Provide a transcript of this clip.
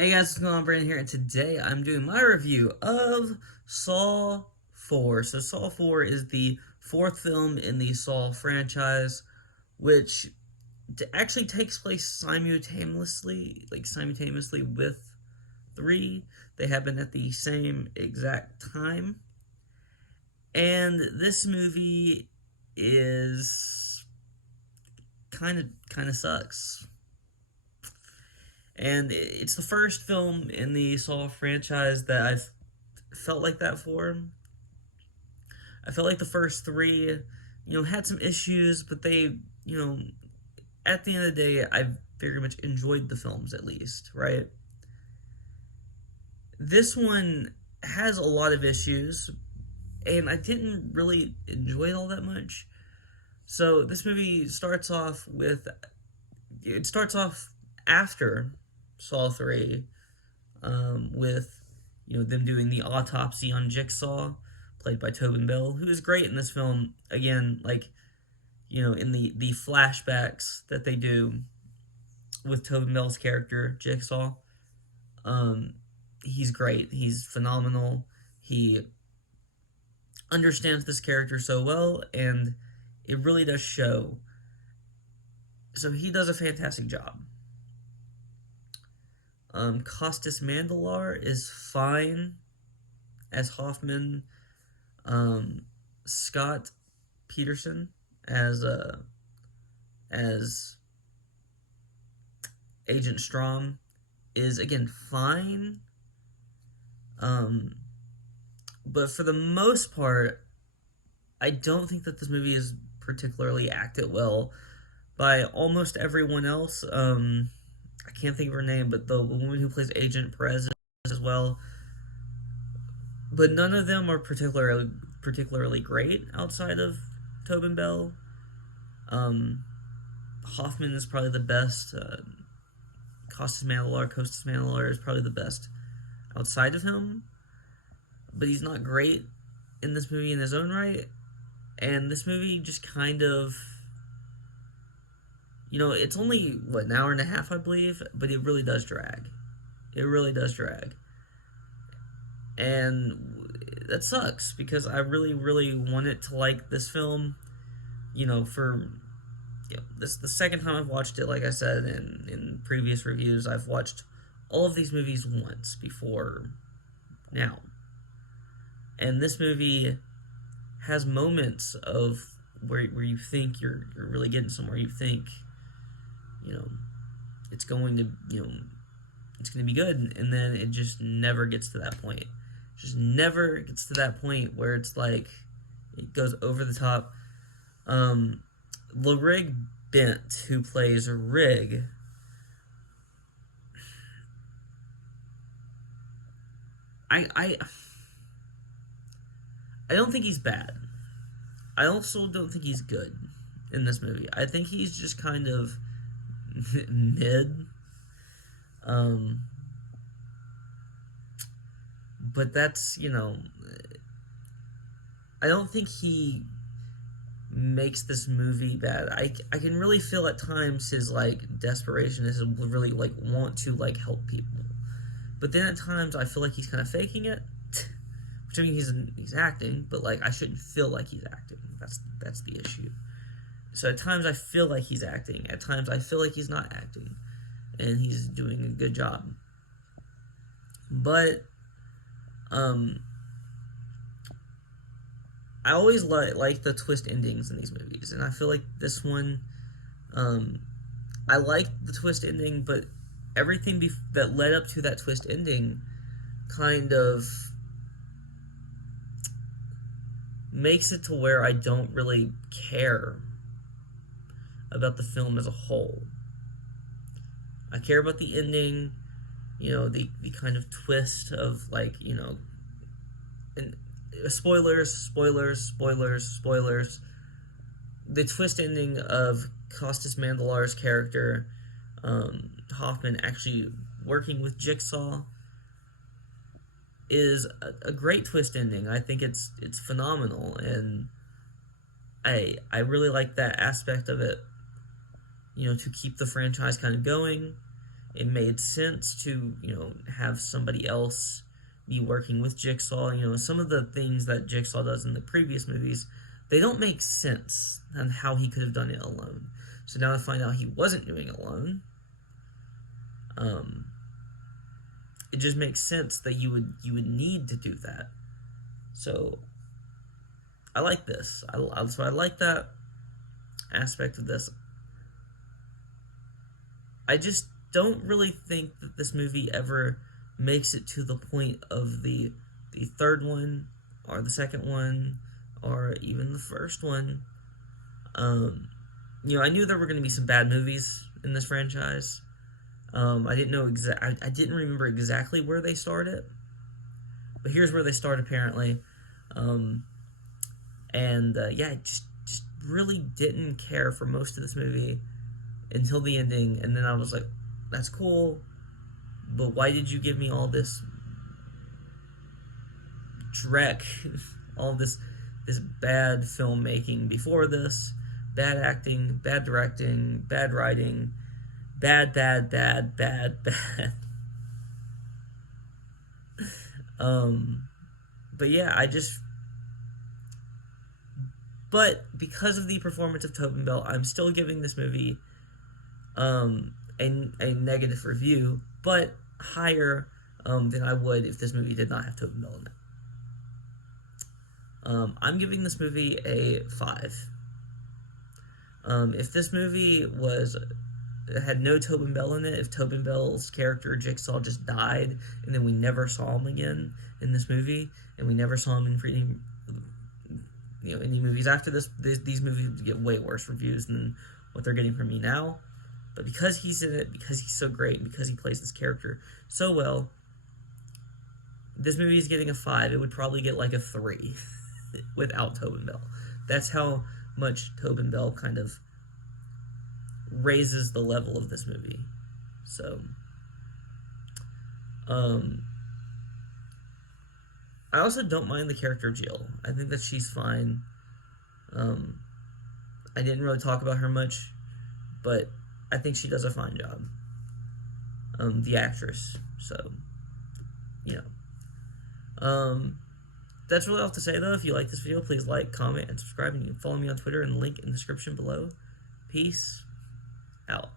Hey guys, what's going on? Brandon here, and today I'm doing my review of Saw 4. So Saw 4 is the fourth film in the Saw franchise, which actually takes place simultaneously with 3. They happen at the same exact time. And this movie is kind of sucks. And it's the first film in the Saw franchise that I've felt like that for. I felt like the first 3, had some issues, but at the end of the day, I very much enjoyed the films at least, right? This one has a lot of issues, and I didn't really enjoy it all that much. So this movie starts off after Saw 3, with them doing the autopsy on Jigsaw, played by Tobin Bell, who is great in this film. Again, in the flashbacks that they do with Tobin Bell's character Jigsaw, um, he's great. He's phenomenal. He understands this character so well, and it really does show. So he does a fantastic job. Costas Mandylor is fine as Hoffman. Scott Peterson as Agent Strom is again fine. But for the most part, I don't think that this movie is particularly acted well by almost everyone else. I can't think of her name, but the woman who plays Agent Perez as well. But none of them are particularly great outside of Tobin Bell. Hoffman is probably the best. Costas Mandylor is probably the best outside of him, but he's not great in this movie in his own right. And this movie just kind of, it's only an hour and a half, I believe, but it really does drag. It really does drag. And that sucks because I really, really wanted to like this film. This the second time I've watched it. Like I said in previous reviews, I've watched all of these movies once before now, and this movie has moments of where you think you're really getting somewhere. You think, it's going to it's going to be good, and then it just never gets to that point. Just never gets to that point where it's like it goes over the top. LaRig Bent, who plays Rig, I don't think he's bad. I also don't think he's good in this movie. I think he's just kind of mid. But that's, I don't think he makes this movie bad. I can really feel at times his desperation, his really want to help people. But then at times I feel like he's kind of faking it. Which, I mean, he's acting, but I shouldn't feel like he's acting. That's the issue. So at times I feel like he's acting. At times I feel like he's not acting, and he's doing a good job. But I always like the twist endings in these movies, and I feel like this one, I like the twist ending, but everything that led up to that twist ending kind of makes it to where I don't really care about the film as a whole. I care about the ending, the kind of twist of and spoilers. The twist ending of Costas Mandylor's character, Hoffman, actually working with Jigsaw is a great twist ending. I think it's phenomenal, and I really like that aspect of it. To keep the franchise kind of going, It made sense to, have somebody else be working with Jigsaw. Some of the things that Jigsaw does in the previous movies, they don't make sense on how he could have done it alone. So now I find out he wasn't doing it alone. It just makes sense that you would need to do that. So I like this. So I like that aspect of this. I just don't really think that this movie ever makes it to the point of the third one or the second one or even the first one. I knew there were going to be some bad movies in this franchise. I didn't know I didn't remember exactly where they started, but here's where they start apparently. I just really didn't care for most of this movie until the ending, and then I was like, that's cool, but why did you give me all this dreck, all this bad filmmaking before this, bad acting, bad directing, bad writing, bad. But yeah, but because of the performance of Tobin Bell, I'm still giving this movie a negative review, but higher than I would if this movie did not have Tobin Bell in it. I'm giving this movie a 5. If this movie had no Tobin Bell in it, if Tobin Bell's character Jigsaw just died and then we never saw him again in this movie, and we never saw him in any movies after this, these movies would get way worse reviews than what they're getting from me now. But because he's in it, because he's so great, because he plays this character so well, this movie is getting a 5. It would probably get like a 3 without Tobin Bell. That's how much Tobin Bell kind of raises the level of this movie. So, I also don't mind the character of Jill. I think that she's fine. I didn't really talk about her much, but I think she does a fine job. The actress. So, that's really all I have to say, though. If you like this video, please like, comment, and subscribe, and you can follow me on Twitter in the link in the description below. Peace out.